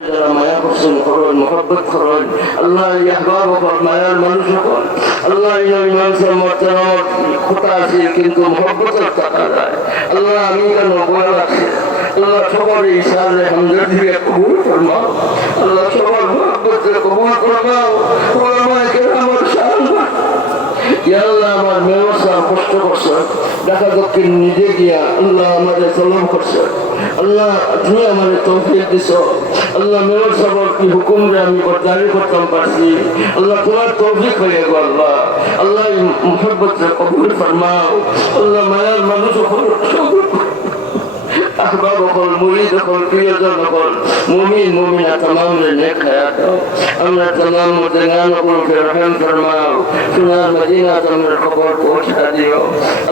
যারা মায়া করছেন করুন মহব্বত করুন আল্লাহ ইয়াহবাব কর মায়ার মানুষ হন আল্লাহ এই মানুষের মর্যাদার খোটা আছে কিন্তু মহব্বতের টাকা যায় আল্লাহ আমি কেন বয়ে রাখছি আল্লাহ সবার ইশারে হামদর্দিকে কবুল ফরমাও আল্লাহ সবার মহব্বতকে কবুল ফরমাও ওলামায়ে কেরামের শান ইয়া আল্লাহ আমার মেয়সা কষ্ট করছে ঢাকা দক্ষিণ নিজে গিয়া আল্লাহ আমাদের চলন করছে। আল্লাহ, তুমি আমাদের তৌফিক দিছ। আল্লাহ, মেয়র সাহেব, কি হুকুম রে আমি জারি করতাম পারছি। আল্লাহ, তোমার তৌফিক হয়ে গো আল্লাহ। আল্লাহ মোহব্বত কবুল ফরমাও। আল্লাহ, মায়ার মানুষ আহবাব কল মুরিদ কল প্রিয়জন কল মুমিন মুমিনা তমাম রে নেক হায়াত। দাও আমরা তমাম মুরদান কল রহম ফরমাও। সুনার মদিনা তোমার খবর পৌঁছা দিও।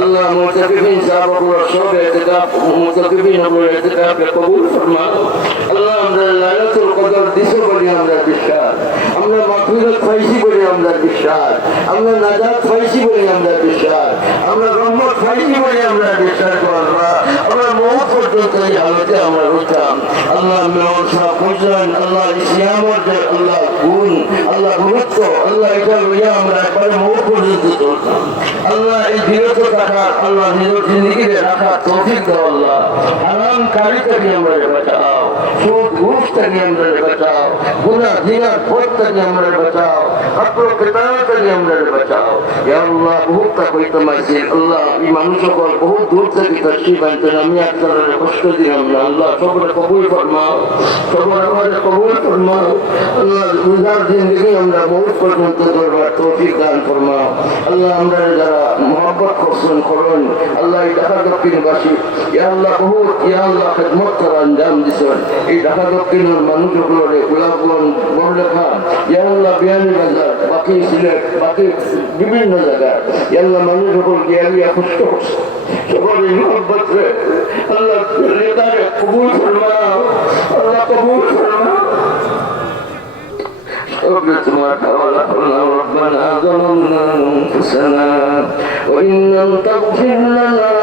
আল্লাহ মুতাকিবিন সাহেব কল সব এতেকাব মুতাকিবিন কল এতেকাব কবুল ফরমাও। আল্লাহ আমরা লাইলাতুল কদর দিছো বলি আমরা বিশ্বাস। আমরা মাগফিরাত পাইছি বলি আমরা বিশ্বাস। আমরা নাজাত পাইছি বলি আমরা বিশ্বাস। আমরা রহমত পাইছি বলি আমরা বিশ্বাস। ইসলামর যে আল্লাহ গুণ, আল্লাহ গুরুত্ব, আল্লাহ এটা লইয়া আমরা একবারে মৌত পর্যন্ত চলতাম আল্লাহ এই বিরত থাকা, আল্লাহ নিজের জিন্দগিতে রাখা তৌফিক দাও আল্লাহ। হারাম কারি থেকে আমরা বাঁচাও। আল্লাহ, বহুত কইতে মাইছে আল্লাহ, এই মানুষ সকল বহুত দূর থেকে তশরিফ আনতেন আমি আপনার কষ্ট দিলাম না। আল্লাহ, সবরে কবুল ফরমাও। সবরে আমাদের কবুল ফরমাও। আল্লাহ গুজার জিন্দগি আমরা বহুত পর্যন্ত দরবার তৌফিক দান ফরমাও। আল্লাহ, আমরা যারা মহব্বত করছেন, করুন। আল্লাহ, এই ঢাকা দক্ষিণবাসী, ইয়া আল্লাহ, বহুত, ইয়া আল্লাহ, খেদমত করা আঞ্জাম দিছেন। এই ঢাকা দক্ষিণের মানুষগুলোরে গোলাপগঞ্জ বড়লেখা ইয়া আল্লাহ বিয়ানি বাজার বাকি সিলেট বাকি বিভিন্ন জায়গায় ইয়া আল্লাহ মানুষ সকল গিয়া গিয়া কষ্ট করছে সকল এই মহব্বত রে আল্লাহ রেদারে কবুল ফরমাও আল্লাহ কবুল ফরমাও ربنا ظلمنا أنفسنا وإن لم تغفر لنا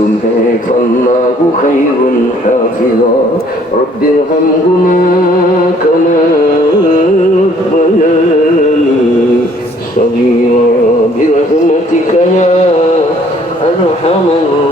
سبحانك الله خير حافظا. رب ارحمهما كما ربياني. صغيرا برحمتك يا أرحم الراحمين